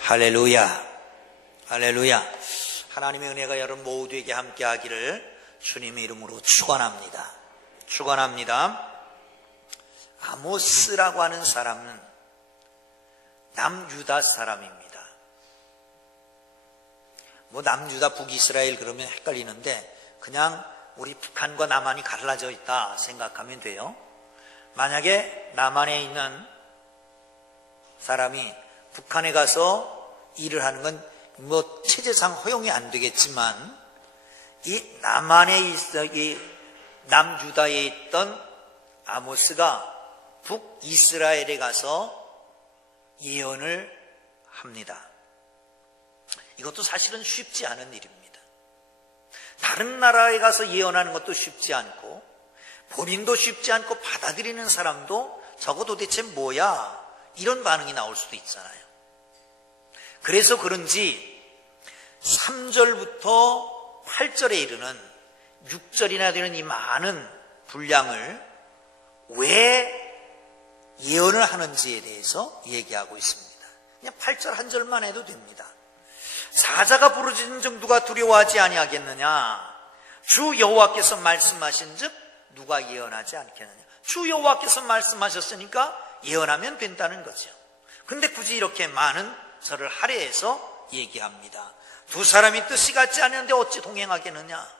할렐루야, 할렐루야. 하나님의 은혜가 여러분 모두에게 함께하기를 주님의 이름으로 축원합니다. 축원합니다. 아모스라고 하는 사람은 남유다 사람입니다. 남유다 북이스라엘 그러면 헷갈리는데 그냥 우리 북한과 남한이 갈라져 있다 생각하면 돼요. 만약에 남한에 있는 사람이 북한에 가서 일을 하는 건 체제상 허용이 안 되겠지만, 이 남한에 이 남유다에 있던 아모스가 북이스라엘에 가서 예언을 합니다. 이것도 사실은 쉽지 않은 일입니다. 다른 나라에 가서 예언하는 것도 쉽지 않고, 본인도 쉽지 않고 받아들이는 사람도 저거 도대체 뭐야? 이런 반응이 나올 수도 있잖아요. 그래서 그런지 3절부터 8절에 이르는 6절이나 되는 이 많은 분량을 왜 예언을 하는지에 대해서 얘기하고 있습니다. 그냥 8절 한 절만 해도 됩니다. 사자가 부르짖은 즉 누가 두려워하지 아니하겠느냐? 주 여호와께서 말씀하신즉 누가 예언하지 않겠느냐? 주 여호와께서 말씀하셨으니까 예언하면 된다는 거죠. 근데 굳이 이렇게 많은 저를 할애해서 얘기합니다. 두 사람이 뜻이 같지 않은데 어찌 동행하겠느냐?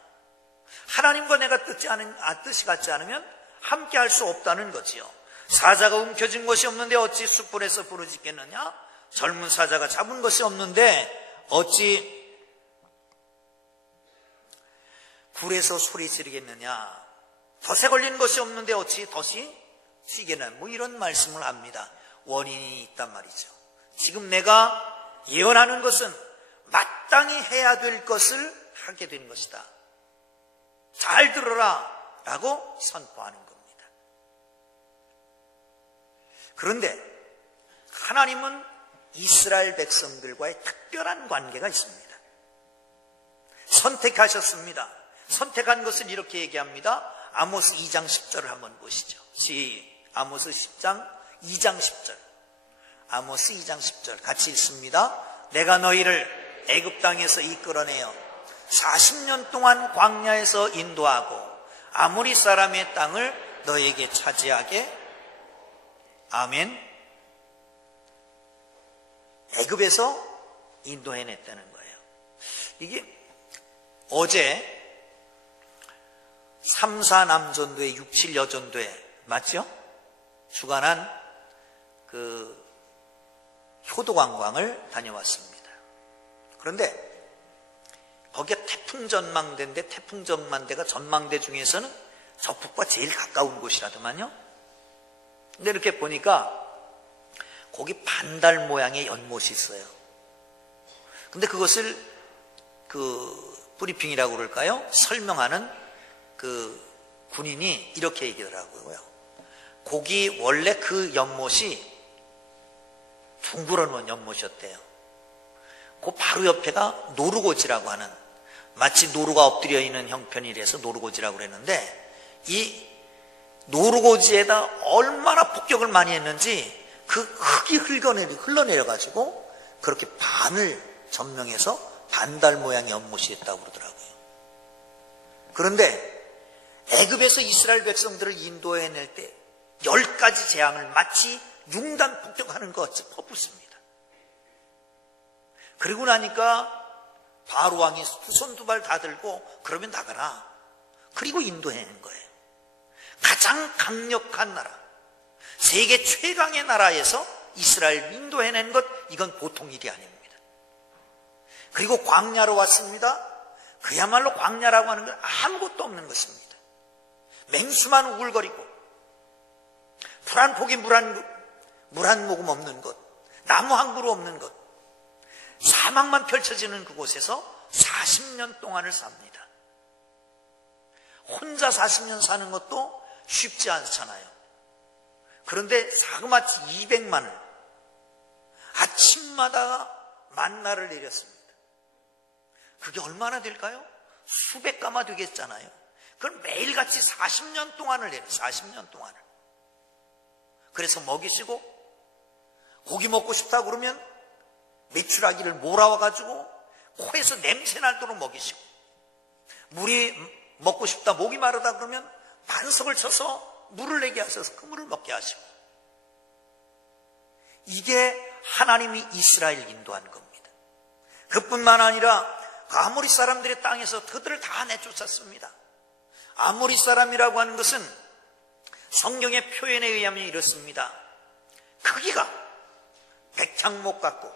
하나님과 내가 뜻이 같지 않으면 함께 할 수 없다는 거지요. 사자가 움켜쥔 것이 없는데 어찌 숯불에서 부르짖겠느냐? 젊은 사자가 잡은 것이 없는데 어찌 굴에서 소리 지르겠느냐? 덫에 걸린 것이 없는데 어찌 덫이 튀겠느냐? 이런 말씀을 합니다. 원인이 있단 말이죠. 지금 내가 예언하는 것은 마땅히 해야 될 것을 하게 된 것이다. 잘 들어라 라고 선포하는 겁니다. 그런데 하나님은 이스라엘 백성들과의 특별한 관계가 있습니다. 선택하셨습니다. 선택한 것을 이렇게 얘기합니다. 아모스 2장 10절을 한번 보시죠. 아모스 2장 10절. 아모스 2장 10절 같이 읽습니다. 내가 너희를 애굽 땅에서 이끌어내어 40년 동안 광야에서 인도하고 아모리 사람의 땅을 너희에게 차지하게. 아멘. 애굽에서 인도해냈다는 거예요. 이게 어제 3, 4남전도회 6, 7여전도회 맞죠? 주관한 효도관광을 다녀왔습니다. 그런데 거기가 태풍전망대인데 태풍전망대가 전망대 중에서는 적북과 제일 가까운 곳이라더만요. 근데 이렇게 보니까 거기 반달 모양의 연못이 있어요. 근데 그것을 브리핑이라고 그럴까요? 설명하는 군인이 이렇게 얘기하더라고요. 거기 원래 그 연못이 둥그런 연못이었대요. 그 바로 옆에가 노루고지라고 하는, 마치 노루가 엎드려 있는 형편이라서 노루고지라고 그랬는데, 이 노루고지에다 얼마나 폭격을 많이 했는지 그 흙이 흘러내려가지고 그렇게 반을 점령해서 반달 모양의 연못이 됐다고 그러더라고요. 그런데 애굽에서 이스라엘 백성들을 인도해낼 때 10가지 재앙을 마치 융단 폭격하는 것 같이 퍼붓습니다. 그리고 나니까 바로 왕이 손 두 발 다 들고 그러면 나가라. 그리고 인도해낸 거예요. 가장 강력한 나라, 세계 최강의 나라에서 이스라엘 인도해낸 것, 이건 보통 일이 아닙니다. 그리고 광야로 왔습니다. 그야말로 광야라고 하는 건 아무것도 없는 것입니다. 맹수만 우글거리고 풀 한 포기 물 한 모금 없는 곳, 나무 한 그루 없는 곳, 사막만 펼쳐지는 그곳에서 40년 동안을 삽니다. 혼자 40년 사는 것도 쉽지 않잖아요. 그런데 사그마치 200만을 아침마다 만나를 내렸습니다. 그게 얼마나 될까요? 수백 가마 되겠잖아요. 그럼 매일같이 40년 동안을 내려, 40년 동안을. 그래서 먹이시고 고기 먹고 싶다 그러면 메추라기를 몰아와가지고 코에서 냄새 날도록 먹이시고, 물이 먹고 싶다, 목이 마르다 그러면 반석을 쳐서 물을 내게 하셔서 그 물을 먹게 하시고, 이게 하나님이 이스라엘 인도한 겁니다. 그뿐만 아니라 아모리 사람들의 땅에서 그들을 다 내쫓았습니다. 아모리 사람이라고 하는 것은 성경의 표현에 의하면 이렇습니다. 크기가 백향목 같고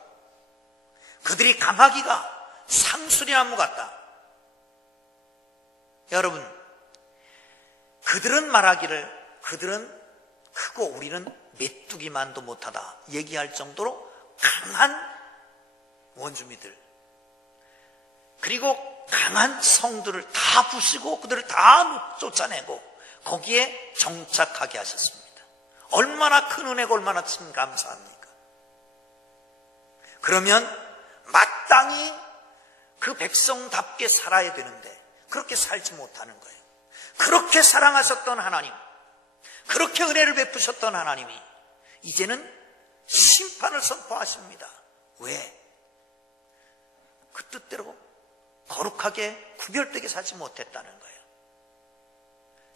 그들이 강하기가 상수리나무 같다. 여러분, 그들은 말하기를 그들은 크고 우리는 메뚜기만도 못하다 얘기할 정도로 강한 원주민들, 그리고 강한 성들을 다 부시고 그들을 다 쫓아내고 거기에 정착하게 하셨습니다. 얼마나 큰 은혜고 얼마나 참 감사합니까? 그러면 마땅히 그 백성답게 살아야 되는데 그렇게 살지 못하는 거예요. 그렇게 사랑하셨던 하나님, 그렇게 은혜를 베푸셨던 하나님이 이제는 심판을 선포하십니다. 왜? 그 뜻대로 거룩하게 구별되게 살지 못했다는 거예요.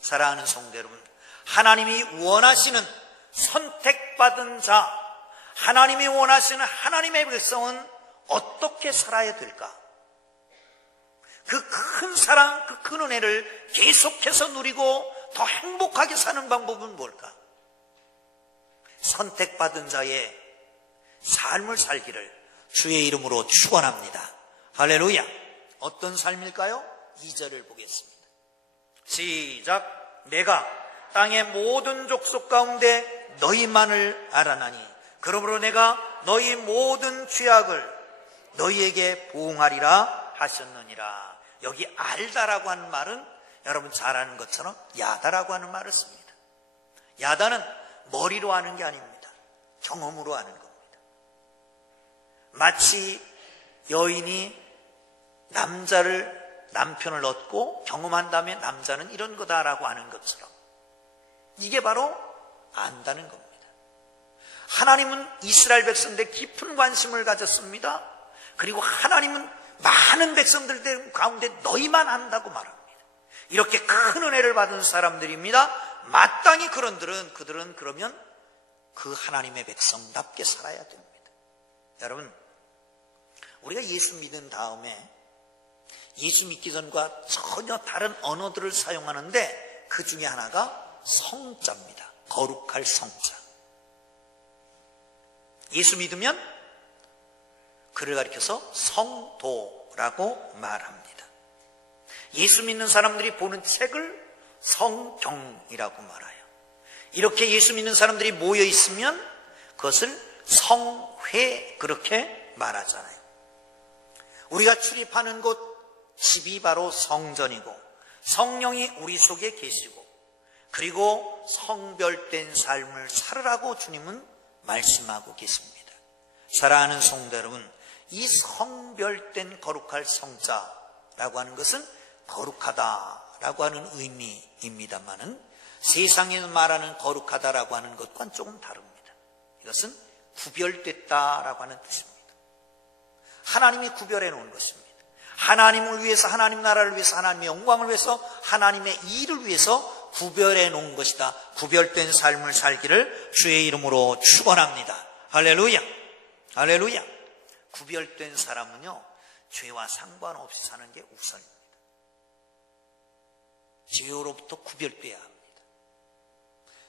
사랑하는 성도 여러분, 하나님이 원하시는 선택받은 자, 하나님이 원하시는 하나님의 백성은 어떻게 살아야 될까? 그 큰 사랑, 그 큰 은혜를 계속해서 누리고 더 행복하게 사는 방법은 뭘까? 선택받은 자의 삶을 살기를 주의 이름으로 축원합니다. 할렐루야. 어떤 삶일까요? 2절을 보겠습니다. 시작. 내가 땅의 모든 족속 가운데 너희만을 알아나니 그러므로 내가 너희 모든 죄악을 너희에게 보응하리라 하셨느니라. 여기 알다라고 하는 말은 여러분 잘 아는 것처럼 야다라고 하는 말을 씁니다. 야다는 머리로 아는 게 아닙니다. 경험으로 아는 겁니다. 마치 여인이 남편을 얻고 경험한 다음에 남자는 이런 거다라고 아는 것처럼 이게 바로 안다는 겁니다. 하나님은 이스라엘 백성들의 깊은 관심을 가졌습니다. 그리고 하나님은 많은 백성들 가운데 너희만 안다고 말합니다. 이렇게 큰 은혜를 받은 사람들입니다. 마땅히 그들은 그러면 그 하나님의 백성답게 살아야 됩니다. 여러분, 우리가 예수 믿은 다음에 예수 믿기 전과 전혀 다른 언어들을 사용하는데 그 중에 하나가 성자입니다. 거룩할 성자. 예수 믿으면 그를 가리켜서 성도라고 말합니다. 예수 믿는 사람들이 보는 책을 성경이라고 말해요. 이렇게 예수 믿는 사람들이 모여 있으면 그것을 성회 그렇게 말하잖아요. 우리가 출입하는 곳 집이 바로 성전이고 성령이 우리 속에 계시고 그리고 성별된 삶을 살으라고 주님은 말씀하고 계십니다. 사랑하는 성도 여러분, 이 성별된 거룩할 성자라고 하는 것은 거룩하다라고 하는 의미입니다만은 세상에서 말하는 거룩하다라고 하는 것과는 조금 다릅니다. 이것은 구별됐다라고 하는 뜻입니다. 하나님이 구별해 놓은 것입니다. 하나님을 위해서, 하나님 나라를 위해서, 하나님의 영광을 위해서, 하나님의 일을 위해서 구별해 놓은 것이다. 구별된 삶을 살기를 주의 이름으로 축원합니다. 할렐루야. 할렐루야. 구별된 사람은요, 죄와 상관없이 사는 게 우선입니다. 죄로부터 구별돼야 합니다.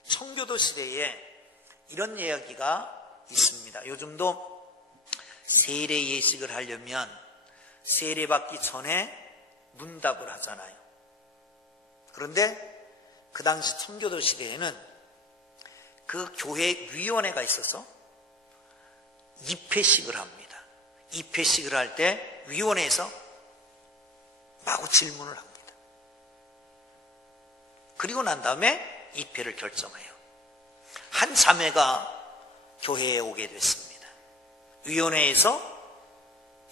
청교도 시대에 이런 이야기가 있습니다. 요즘도 세례 예식을 하려면 세례받기 전에 문답을 하잖아요. 그런데 그 당시 청교도 시대에는 그 교회 위원회가 있어서 입회식을 합니다. 입회식을 할 때 위원회에서 마구 질문을 합니다. 그리고 난 다음에 입회를 결정해요. 한 자매가 교회에 오게 됐습니다. 위원회에서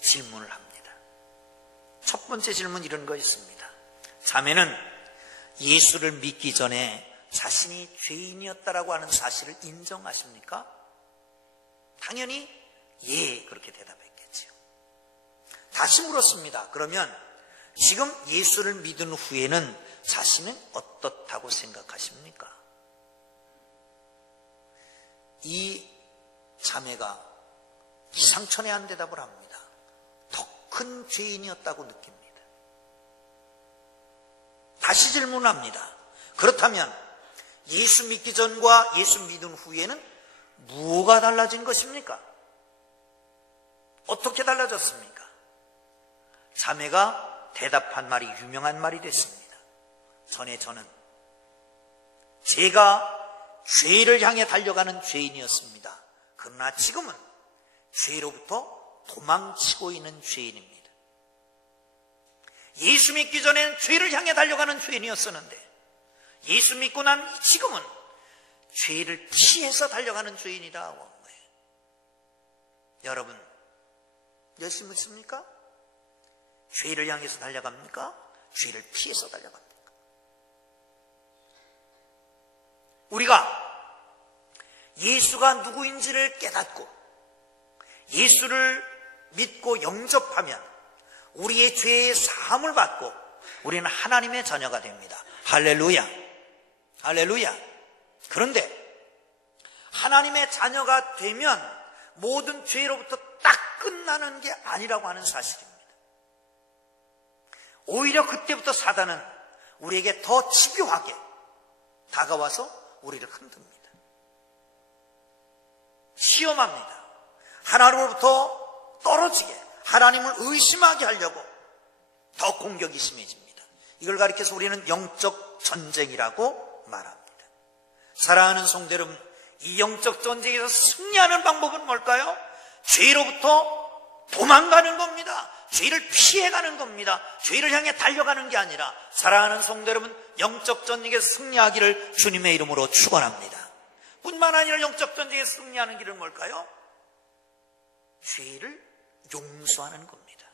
질문을 합니다. 첫 번째 질문 이런 거 있습니다. 자매는 예수를 믿기 전에 자신이 죄인이었다라고 하는 사실을 인정하십니까? 당연히 예, 그렇게 대답했겠지요. 다시 물었습니다. 그러면 지금 예수를 믿은 후에는 자신은 어떻다고 생각하십니까? 이 자매가 기상천외한 대답을 합니다. 더 큰 죄인이었다고 느낍니다. 다시 질문합니다. 그렇다면 예수 믿기 전과 예수 믿은 후에는 뭐가 달라진 것입니까? 어떻게 달라졌습니까? 자매가 대답한 말이 유명한 말이 됐습니다. 전에 저는 제가 죄를 향해 달려가는 죄인이었습니다. 그러나 지금은 죄로부터 도망치고 있는 죄인입니다. 예수 믿기 전에는 죄를 향해 달려가는 죄인이었었는데 예수 믿고 난 지금은 죄를 피해서 달려가는 죄인이라고 한 거예요. 여러분, 열심히 믿습니까? 죄를 향해서 달려갑니까? 죄를 피해서 달려갑니까? 우리가 예수가 누구인지를 깨닫고 예수를 믿고 영접하면 우리의 죄의 사함을 받고 우리는 하나님의 자녀가 됩니다. 할렐루야. 할렐루야. 그런데 하나님의 자녀가 되면 모든 죄로부터 딱 끝나는 게 아니라고 하는 사실입니다. 오히려 그때부터 사단은 우리에게 더 집요하게 다가와서 우리를 흔듭니다. 시험합니다. 하나님으로부터 떨어지게, 하나님을 의심하게 하려고 더 공격이 심해집니다. 이걸 가리켜서 우리는 영적 전쟁이라고 말합니다. 사랑하는 성도 여러분, 이 영적 전쟁에서 승리하는 방법은 뭘까요? 죄로부터 도망가는 겁니다. 죄를 피해가는 겁니다. 죄를 향해 달려가는 게 아니라, 사랑하는 성도 여러분, 영적 전쟁에서 승리하기를 주님의 이름으로 축원합니다. 뿐만 아니라 영적 전쟁에서 승리하는 길은 뭘까요? 죄를 용서하는 겁니다.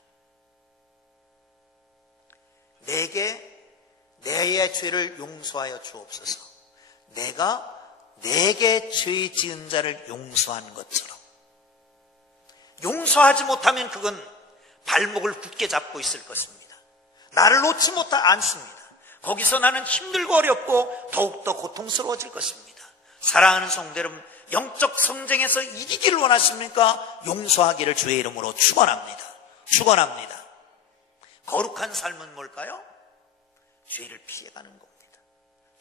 내의 죄를 용서하여 주옵소서. 내가 내게 죄 지은 자를 용서한 것처럼. 용서하지 못하면 그건 발목을 굳게 잡고 있을 것입니다. 나를 놓지 않습니다. 거기서 나는 힘들고 어렵고 더욱더 고통스러워질 것입니다. 사랑하는 성도 여러분, 영적 성쟁에서 이기기를 원하십니까? 용서하기를 주의 이름으로 축원합니다. 축원합니다. 거룩한 삶은 뭘까요? 죄를 피해가는 겁니다.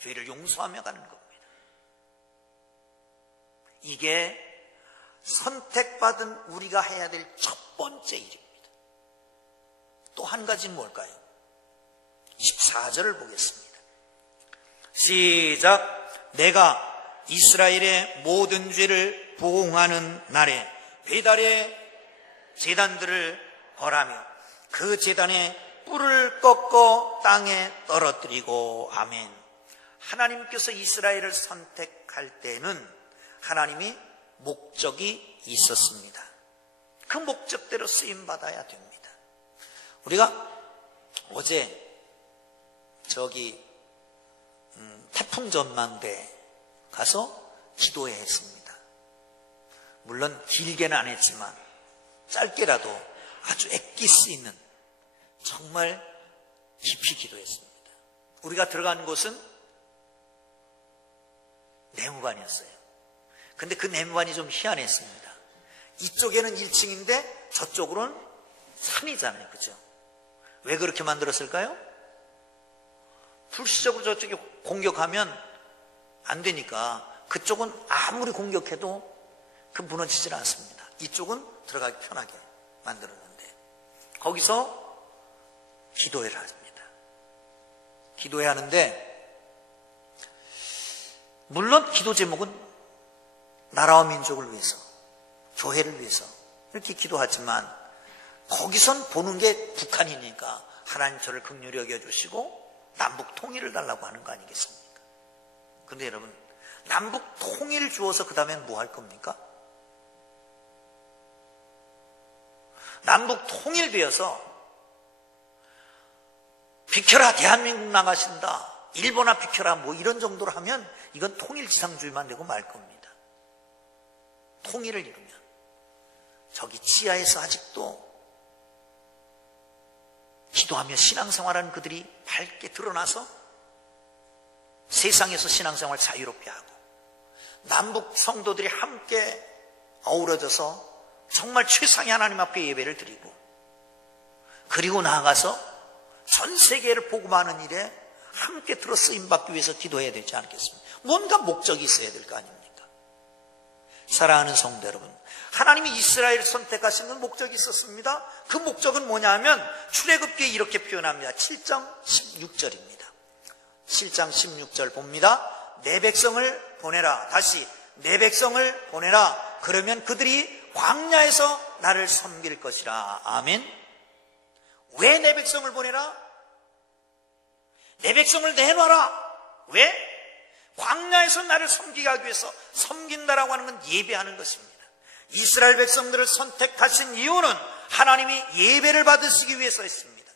죄를 용서하며 가는 겁니다. 이게 선택받은 우리가 해야 될 첫 번째 일입니다. 또 한 가지는 뭘까요? 14절을 보겠습니다. 시작. 내가 이스라엘의 모든 죄를 보응하는 날에 배달의 제단들을 벌하며 그 제단에 뿔을 꺾어 땅에 떨어뜨리고. 아멘. 하나님께서 이스라엘을 선택할 때는 하나님이 목적이 있었습니다. 그 목적대로 쓰임받아야 됩니다. 우리가 어제 태풍 전망대 가서 기도회 했습니다. 물론 길게는 안 했지만 짧게라도 아주 엑기스 있는 정말 깊이 기도했습니다. 우리가 들어간 곳은 내무반이었어요. 근데 그 내무반이 좀 희한했습니다. 이쪽에는 1층인데 저쪽으로는 산이잖아요. 그죠? 왜 그렇게 만들었을까요? 불시적으로 저쪽에 공격하면 안 되니까 그쪽은 아무리 공격해도 그 무너지질 않습니다. 이쪽은 들어가기 편하게 만들었는데 거기서 기도회를 합니다. 기도회 하는데 물론 기도 제목은 나라와 민족을 위해서, 교회를 위해서 이렇게 기도하지만 거기선 보는 게 북한이니까 하나님 저를 긍휼히 여겨주시고 남북 통일을 달라고 하는 거 아니겠습니까? 그런데 여러분, 남북 통일을 주어서 그 다음엔 뭐 할 겁니까? 남북 통일되어서 비켜라 대한민국 나가신다, 일본아 비켜라 뭐 이런 정도로 하면 이건 통일지상주의만 되고 말 겁니다. 통일을 이루면 저기 지하에서 아직도 기도하며 신앙생활하는 그들이 밝게 드러나서 세상에서 신앙생활 자유롭게 하고, 남북 성도들이 함께 어우러져서 정말 최상의 하나님 앞에 예배를 드리고, 그리고 나아가서 전 세계를 복음하는 일에 함께 들어 쓰임받기 위해서 기도해야 되지 않겠습니까? 뭔가 목적이 있어야 될 거 아닙니까? 사랑하는 성도 여러분, 하나님이 이스라엘을 선택하신 건 목적이 있었습니다. 그 목적은 뭐냐면 출애굽기에 이렇게 표현합니다. 7장 16절입니다. 7장 16절 봅니다. 내 백성을 보내라. 다시 내 백성을 보내라. 그러면 그들이 광야에서 나를 섬길 것이라. 아멘. 왜 내 백성을 보내라? 내 백성을 내놔라. 왜? 광야에서 나를 섬기게 하기 위해서. 섬긴다라고 하는 건 예배하는 것입니다. 이스라엘 백성들을 선택하신 이유는 하나님이 예배를 받으시기 위해서였습니다.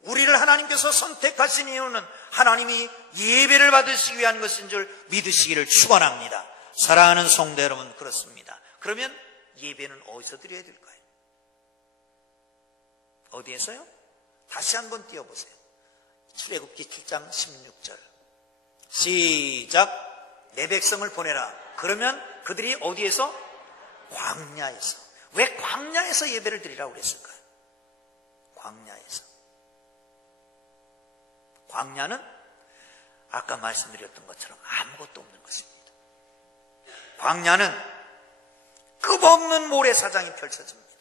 우리를 하나님께서 선택하신 이유는 하나님이 예배를 받으시기 위한 것인 줄 믿으시기를 축원합니다. 사랑하는 성도 여러분, 그렇습니다. 그러면 예배는 어디서 드려야 될까요? 어디에서요? 다시 한번 띄워보세요. 출애굽기 7장 16절 시작. 내 백성을 보내라. 그러면 그들이 어디에서? 광야에서. 왜 광야에서 예배를 드리라고 그랬을까요? 광야에서. 광야는 아까 말씀드렸던 것처럼 아무것도 없는 것입니다. 광야는 끝없는 모래사장이 펼쳐집니다.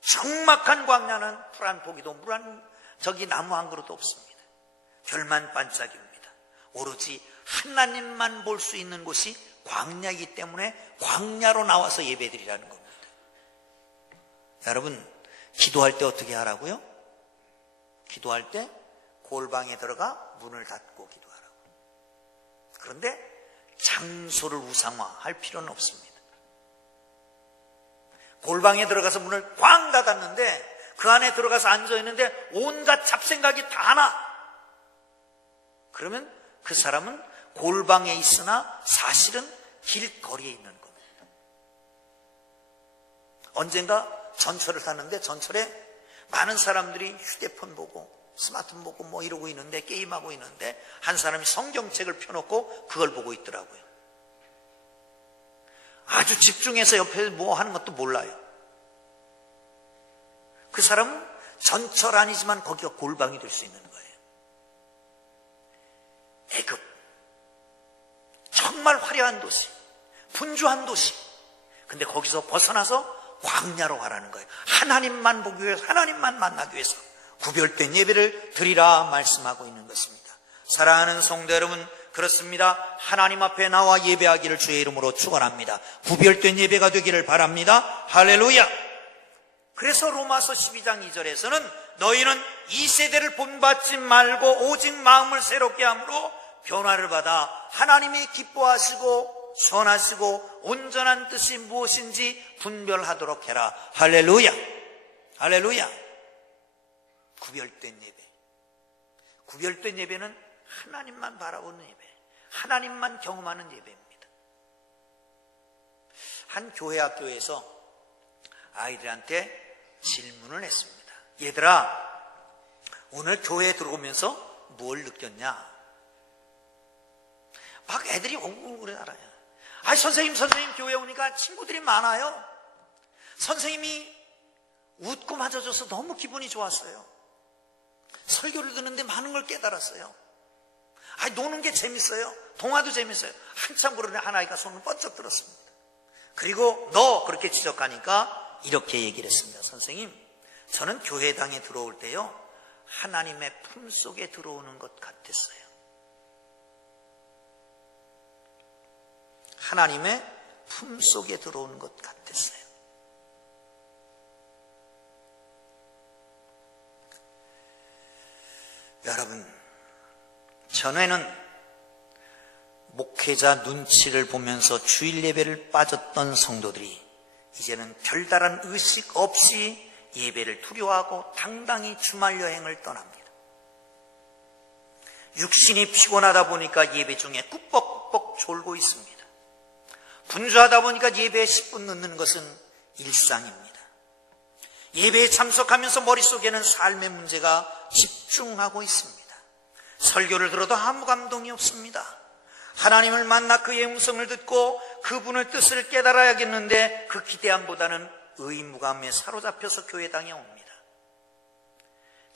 적막한 광야는 풀 한 포기도 물 한 저기 나무 한 그루도 없습니다. 별만 반짝입니다. 오로지 하나님만 볼 수 있는 곳이 광야이기 때문에 광야로 나와서 예배드리라는 겁니다. 여러분, 기도할 때 어떻게 하라고요? 기도할 때 골방에 들어가 문을 닫고 기도하라고. 그런데 장소를 우상화할 필요는 없습니다. 골방에 들어가서 문을 꽝 닫았는데 그 안에 들어가서 앉아있는데 온갖 잡생각이 다 나. 그러면 그 사람은 골방에 있으나 사실은 길거리에 있는 겁니다. 언젠가 전철을 탔는데 전철에 많은 사람들이 휴대폰 보고 스마트폰 보고 뭐 이러고 있는데, 게임하고 있는데 한 사람이 성경책을 펴놓고 그걸 보고 있더라고요. 아주 집중해서 옆에 뭐 하는 것도 몰라요. 그 사람은 전철 아니지만 거기가 골방이 될 수 있는 거예요. 애굽, 정말 화려한 도시, 분주한 도시. 근데 거기서 벗어나서 광야로 가라는 거예요. 하나님만 보기 위해서, 하나님만 만나기 위해서 구별된 예배를 드리라 말씀하고 있는 것입니다. 사랑하는 성도 여러분, 그렇습니다. 하나님 앞에 나와 예배하기를 주의 이름으로 축원합니다. 구별된 예배가 되기를 바랍니다. 할렐루야. 그래서 로마서 12장 2절에서는 너희는 이 세대를 본받지 말고 오직 마음을 새롭게 함으로 변화를 받아 하나님이 기뻐하시고 선하시고 온전한 뜻이 무엇인지 분별하도록 해라. 할렐루야. 할렐루야. 구별된 예배. 구별된 예배는 하나님만 바라보는 예배, 하나님만 경험하는 예배입니다. 한 교회 학교에서 아이들한테 질문을 했습니다. 얘들아, 오늘 교회에 들어오면서 뭘 느꼈냐? 막 애들이 엉엉 알아요. 아, 선생님 교회 오니까 친구들이 많아요. 선생님이 웃고 맞아줘서 너무 기분이 좋았어요. 설교를 듣는데 많은 걸 깨달았어요. 아, 노는 게 재밌어요. 동화도 재밌어요. 한참 그러는데 한 아이가 손을 번쩍 들었습니다. 그리고 너 그렇게 지적하니까 이렇게 얘기를 했습니다. 선생님, 저는 교회당에 들어올 때요, 하나님의 품속에 들어오는 것 같았어요. 하나님의 품속에 들어오는 것 같았어요. 여러분, 전에는 목회자 눈치를 보면서 주일 예배를 빠졌던 성도들이 이제는 별다른 의식 없이 예배를 두려워하고 당당히 주말 여행을 떠납니다. 육신이 피곤하다 보니까 예배 중에 꾸벅꾸벅 졸고 있습니다. 분주하다 보니까 예배에 10분 늦는 것은 일상입니다. 예배에 참석하면서 머릿속에는 삶의 문제가 집중하고 있습니다. 설교를 들어도 아무 감동이 없습니다. 하나님을 만나 그의 음성을 듣고 그분의 뜻을 깨달아야겠는데 그 기대함보다는 의무감에 사로잡혀서 교회당에 옵니다.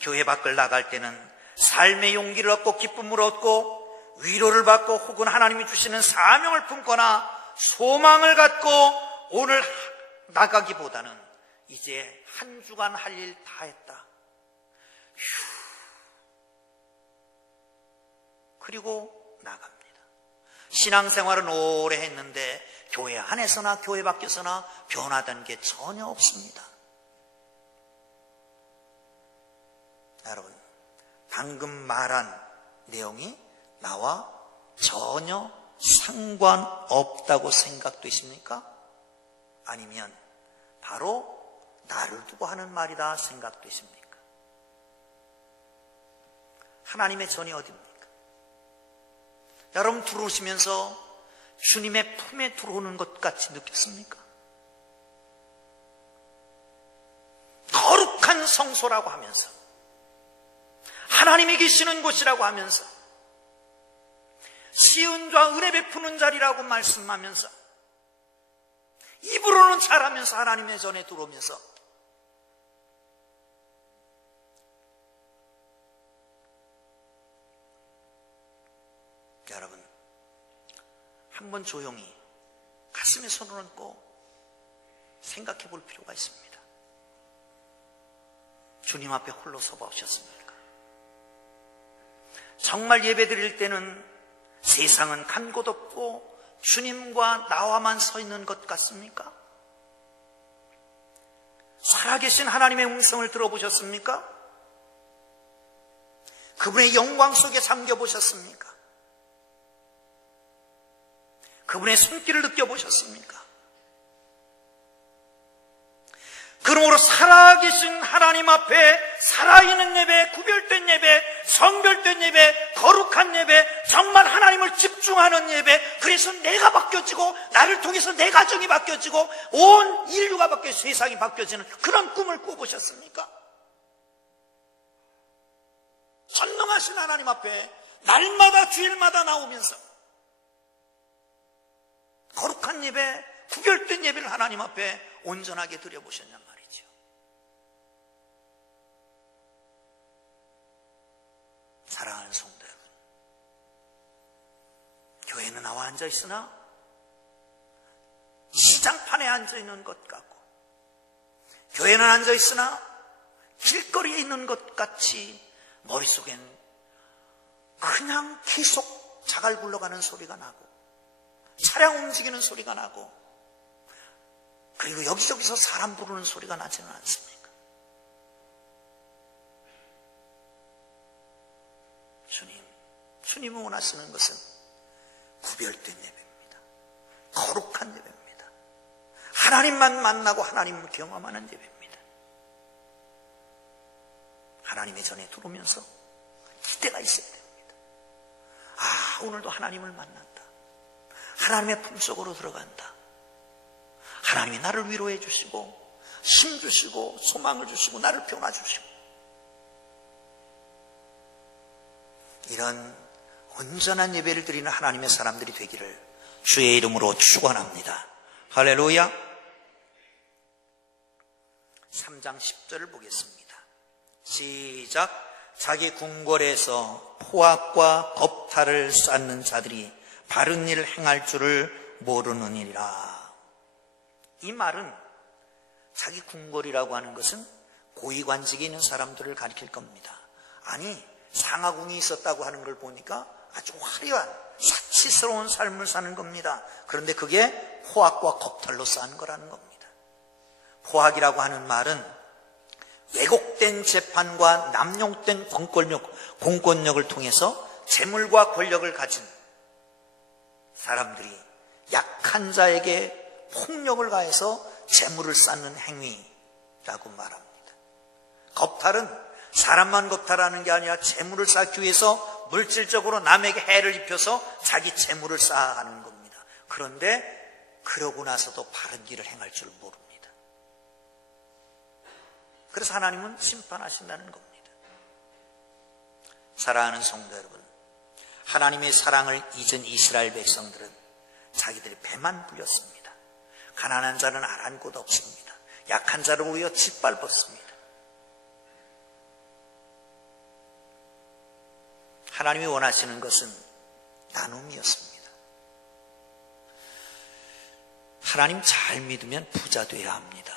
교회 밖을 나갈 때는 삶의 용기를 얻고 기쁨을 얻고 위로를 받고 혹은 하나님이 주시는 사명을 품거나 소망을 갖고 오늘 나가기보다는 이제 한 주간 할 일 다 했다. 그리고 나갑니다. 신앙생활은 오래 했는데 교회 안에서나 교회 밖에서나 변화된 게 전혀 없습니다. 여러분, 방금 말한 내용이 나와 전혀 상관없다고 생각되십니까? 아니면 바로 나를 두고 하는 말이다 생각되십니까? 하나님의 전이 어디입니까? 여러분 들어오시면서 주님의 품에 들어오는 것 같이 느꼈습니까? 거룩한 성소라고 하면서 하나님이 계시는 곳이라고 하면서 시은좌 은혜 베푸는 자리라고 말씀하면서 입으로는 잘하면서 하나님의 전에 들어오면서 여러분 한번 조용히 가슴에 손을 얹고 생각해 볼 필요가 있습니다. 주님 앞에 홀로 서보셨습니까? 정말 예배 드릴 때는 세상은 간 곳 없고 주님과 나와만 서 있는 것 같습니까? 살아계신 하나님의 음성을 들어보셨습니까? 그분의 영광 속에 잠겨보셨습니까? 그분의 손길을 느껴보셨습니까? 그러므로 살아계신 하나님 앞에 살아있는 예배, 구별된 예배, 성별된 예배, 거룩한 예배, 정말 하나님을 집중하는 예배, 그래서 내가 바뀌어지고 나를 통해서 내 가정이 바뀌어지고 온 인류가 바뀌어 세상이 바뀌어지는 그런 꿈을 꾸어보셨습니까? 전능하신 하나님 앞에 날마다 주일마다 나오면서 거룩한 예배, 구별된 예배를 하나님 앞에 온전하게 드려보셨냔 말이죠. 사랑하는 성도 여러분, 교회는 나와 앉아있으나 시장판에 앉아있는 것 같고, 교회는 앉아있으나 길거리에 있는 것 같이 머릿속엔 그냥 계속 자갈 굴러가는 소리가 나고 차량 움직이는 소리가 나고 그리고 여기저기서 사람 부르는 소리가 나지는 않습니까? 주님이 원하시는 것은 구별된 예배입니다. 거룩한 예배입니다. 하나님만 만나고 하나님을 경험하는 예배입니다. 하나님의 전에 들어오면서 기대가 있어야 됩니다. 아, 오늘도 하나님을 만난다. 하나님의 품속으로 들어간다. 하나님이 나를 위로해 주시고 힘 주시고 소망을 주시고 나를 변화 주시고 이런 온전한 예배를 드리는 하나님의 사람들이 되기를 주의 이름으로 축원합니다. 할렐루야. 3장 10절을 보겠습니다. 시작. 자기 궁궐에서 포악과 겁탈을 쌓는 자들이 바른 일을 행할 줄을 모르느니라. 이 말은 자기 궁궐이라고 하는 것은 고위관직에 있는 사람들을 가리킬 겁니다. 아니, 상하궁이 있었다고 하는 걸 보니까 아주 화려한 사치스러운 삶을 사는 겁니다. 그런데 그게 포악과 겁탈로 쌓은 거라는 겁니다. 포악이라고 하는 말은 왜곡된 재판과 남용된 공권력을 통해서 재물과 권력을 가진 사람들이 약한 자에게 폭력을 가해서 재물을 쌓는 행위라고 말합니다. 겁탈은 사람만 겁탈하는 게 아니라 재물을 쌓기 위해서 물질적으로 남에게 해를 입혀서 자기 재물을 쌓아가는 겁니다. 그런데 그러고 나서도 바른 길을 행할 줄 모릅니다. 그래서 하나님은 심판하신다는 겁니다. 사랑하는 성도 여러분, 하나님의 사랑을 잊은 이스라엘 백성들은 자기들이 배만 불렸습니다. 가난한 자는 아란 곳 없습니다. 약한 자를 오히려 짓밟았습니다. 하나님이 원하시는 것은 나눔이었습니다. 하나님 잘 믿으면 부자 되어야 합니다.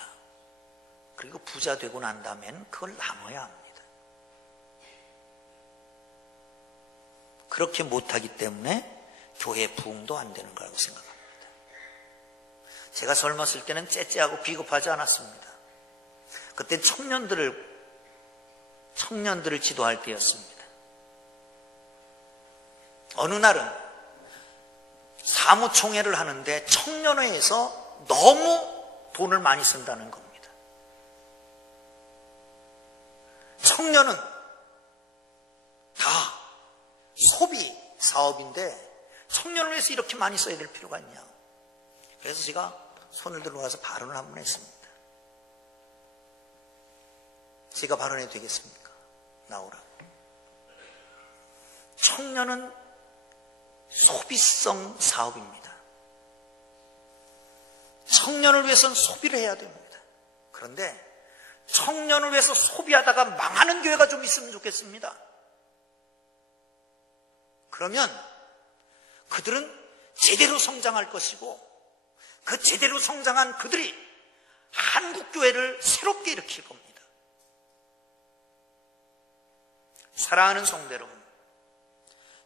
그리고 부자 되고 난 다음엔 그걸 나눠야 합니다. 그렇게 못하기 때문에 교회 부흥도 안 되는 거라고 생각합니다. 제가 젊었을 때는 째째하고 비겁하지 않았습니다. 그때 청년들을 지도할 때였습니다. 어느 날은 사무총회를 하는데 청년회에서 너무 돈을 많이 쓴다는 겁니다. 청년은 다 소비 사업인데 청년을 위해서 이렇게 많이 써야 될 필요가 있냐. 그래서 제가 손을 들어와서 발언을 한번 했습니다. 제가 발언해도 되겠습니까? 나오라고. 청년은 소비성 사업입니다. 청년을 위해서는 소비를 해야 됩니다. 그런데 청년을 위해서 소비하다가 망하는 교회가 좀 있으면 좋겠습니다. 그러면 그들은 제대로 성장할 것이고 그 제대로 성장한 그들이 한국교회를 새롭게 일으킬 겁니다. 사랑하는 성도 여러분,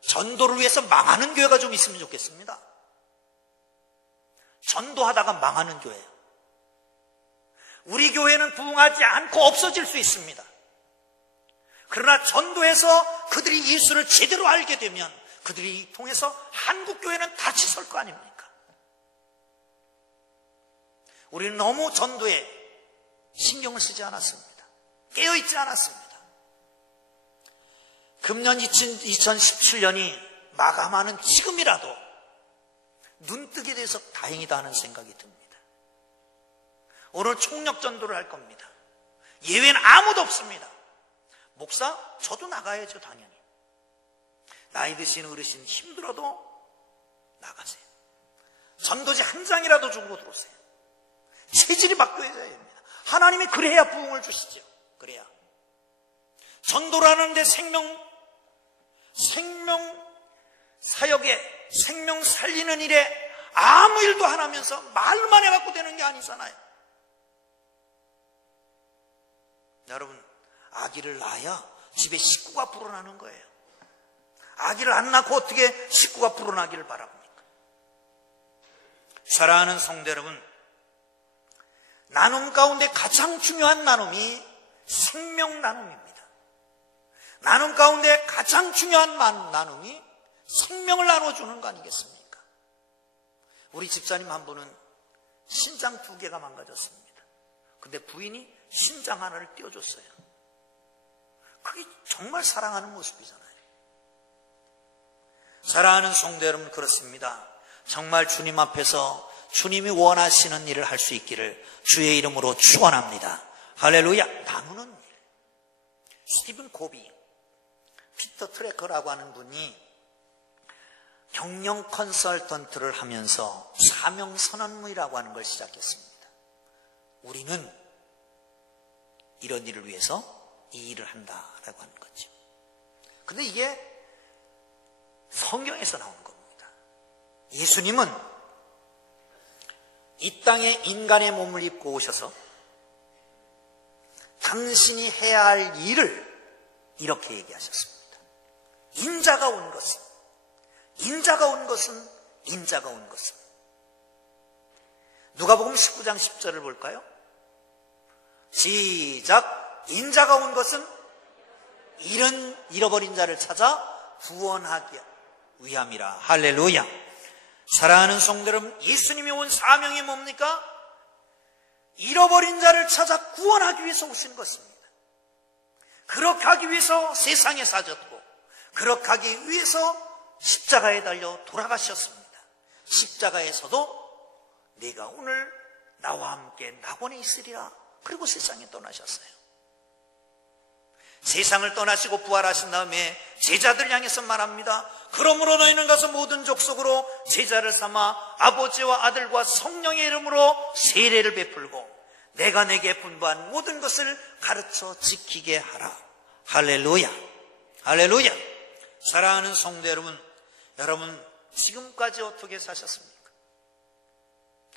전도를 위해서 망하는 교회가 좀 있으면 좋겠습니다. 전도하다가 망하는 교회. 우리 교회는 부흥하지 않고 없어질 수 있습니다. 그러나 전도해서 그들이 예수를 제대로 알게 되면 그들이 통해서 한국교회는 다시 설 거 아닙니까? 우리는 너무 전도에 신경을 쓰지 않았습니다. 깨어있지 않았습니다. 금년 2017년이 마감하는 지금이라도 눈뜨게 돼서 다행이다 하는 생각이 듭니다. 오늘 총력 전도를 할 겁니다. 예외는 아무도 없습니다. 목사, 저도 나가야죠, 당연히. 나이 드신 어르신 힘들어도 나가세요. 전도지 한 장이라도 주고 들어오세요. 체질이 바뀌어야 됩니다. 하나님이 그래야 부흥을 주시죠. 그래야. 전도를 하는데 생명 사역에 생명 살리는 일에 아무 일도 안 하면서 말만 해갖고 되는 게 아니잖아요. 여러분, 아기를 낳아야 집에 식구가 불어나는 거예요. 아기를 안 낳고 어떻게 식구가 불어나기를 바랍니까? 사랑하는 성도 여러분, 나눔 가운데 가장 중요한 나눔이 생명 나눔입니다. 나눔 가운데 가장 중요한 나눔이 생명을 나눠주는 거 아니겠습니까? 우리 집사님 한 분은 신장 2개가 망가졌습니다. 근데 부인이 신장 하나를 띄워줬어요. 그게 정말 사랑하는 모습이잖아요. 사랑하는 성도 여러분, 그렇습니다. 정말 주님 앞에서 주님이 원하시는 일을 할 수 있기를 주의 이름으로 축원합니다. 할렐루야. 나누는 일. 스티븐 코비, 피터 트래커라고 하는 분이 경영 컨설턴트를 하면서 사명선언문이라고 하는 걸 시작했습니다. 우리는 이런 일을 위해서 이 일을 한다라고 하는 거죠. 근데 이게 성경에서 나온 겁니다. 예수님은 이 땅에 인간의 몸을 입고 오셔서 당신이 해야 할 일을 이렇게 얘기하셨습니다. 인자가 온 것은 누가복음 19장 10절을 볼까요? 시작. 인자가 온 것은 잃어버린 자를 찾아 구원하기 위함이라. 할렐루야. 사랑하는 성도 여러분, 예수님이 온 사명이 뭡니까? 잃어버린 자를 찾아 구원하기 위해서 오신 것입니다. 그렇게 하기 위해서 세상에 사셨고, 그렇게 하기 위해서 십자가에 달려 돌아가셨습니다. 십자가에서도 내가 오늘 나와 함께 낙원에 있으리라. 그리고 세상에 떠나셨어요. 세상을 떠나시고 부활하신 다음에 제자들 향해서 말합니다. 그러므로 너희는 가서 모든 족속으로 제자를 삼아 아버지와 아들과 성령의 이름으로 세례를 베풀고 내가 내게 분부한 모든 것을 가르쳐 지키게 하라. 할렐루야, 할렐루야. 사랑하는 성도 여러분 지금까지 어떻게 사셨습니까?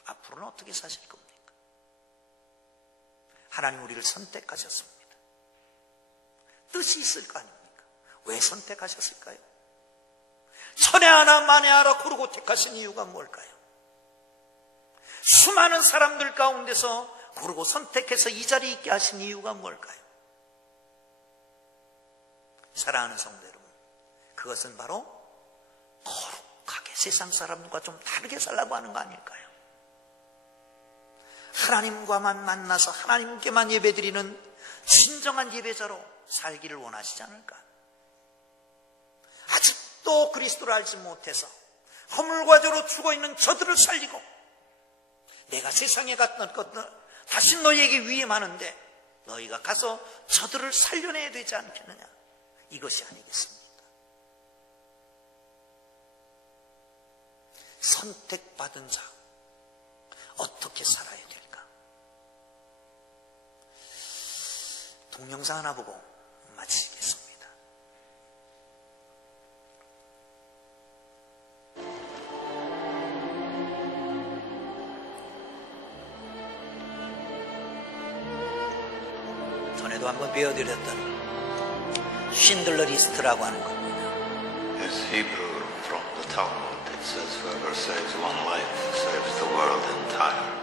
앞으로는 어떻게 사실 겁니까? 하나님 우리를 선택하셨습니다. 뜻이 있을 거 아닙니까? 왜 선택하셨을까요? 천에 하나 만에 하나 고르고 택하신 이유가 뭘까요? 수많은 사람들 가운데서 고르고 선택해서 이 자리에 있게 하신 이유가 뭘까요? 사랑하는 성도 여러분, 그것은 바로 거룩하게 세상 사람들과 좀 다르게 살라고 하는 거 아닐까요? 하나님과만 만나서 하나님께만 예배드리는 진정한 예배자로 살기를 원하시지 않을까? 아직도 그리스도를 알지 못해서 허물과 죄로 죽어있는 저들을 살리고 내가 세상에 갔던 것들 다시 너희에게 위임하는데 너희가 가서 저들을 살려내야 되지 않겠느냐? 이것이 아니겠습니까? 선택받은 자 어떻게 살아야 될까? 동영상 하나 보고 마치겠습니다. 전에도 한번 배워드렸던 쉰들러 리스트라고 하는 겁니다. It's Hebrew from the Talmud. It says, whoever saves one life saves the world entire.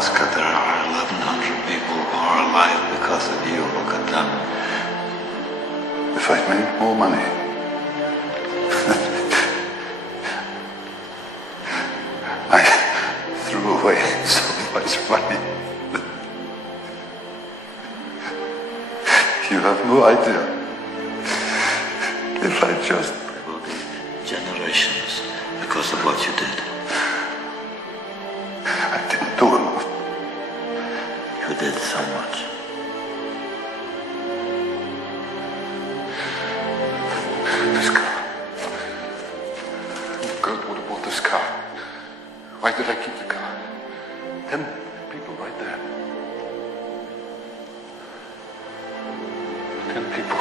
Alaska, there are 1,100 people who are alive because of you. Look at them. If I'd made more money, I threw away so much money. You have no idea. If I just... There will be generations because of what you did. I didn't do enough. You did so much. This car. God would have bought this car. Why did I keep the car? 10 people right there. 10 people.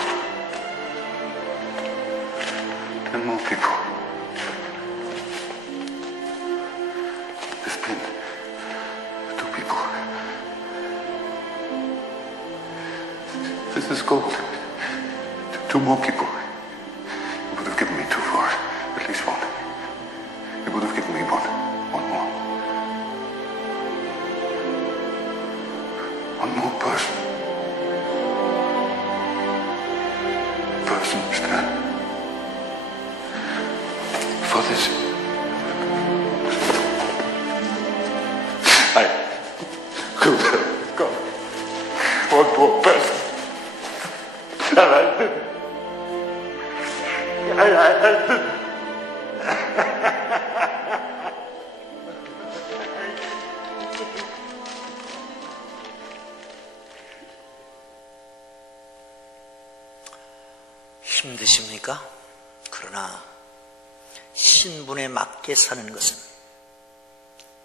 10 more people. There's been 2 people. This is gold. 2 more people. You would have given me 2 for it. At least 1. You would have given me 1. 1 more. 1 more person. Person stand for this. I could have got 1 more person. And I didn't. I didn't. 힘드십니까? 그러나 신분에 맞게 사는 것은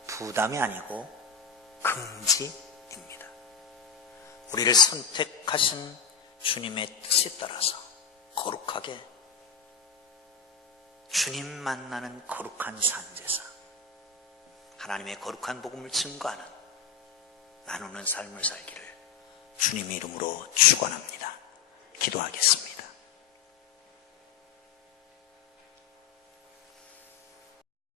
부담이 아니고 긍지입니다. 우리를 선택하신 주님의 뜻에 따라서 거룩하게 주님 만나는 거룩한 산제사, 하나님의 거룩한 복음을 증거하는 나누는 삶을 살기를 주님의 이름으로 축원합니다. 기도하겠습니다.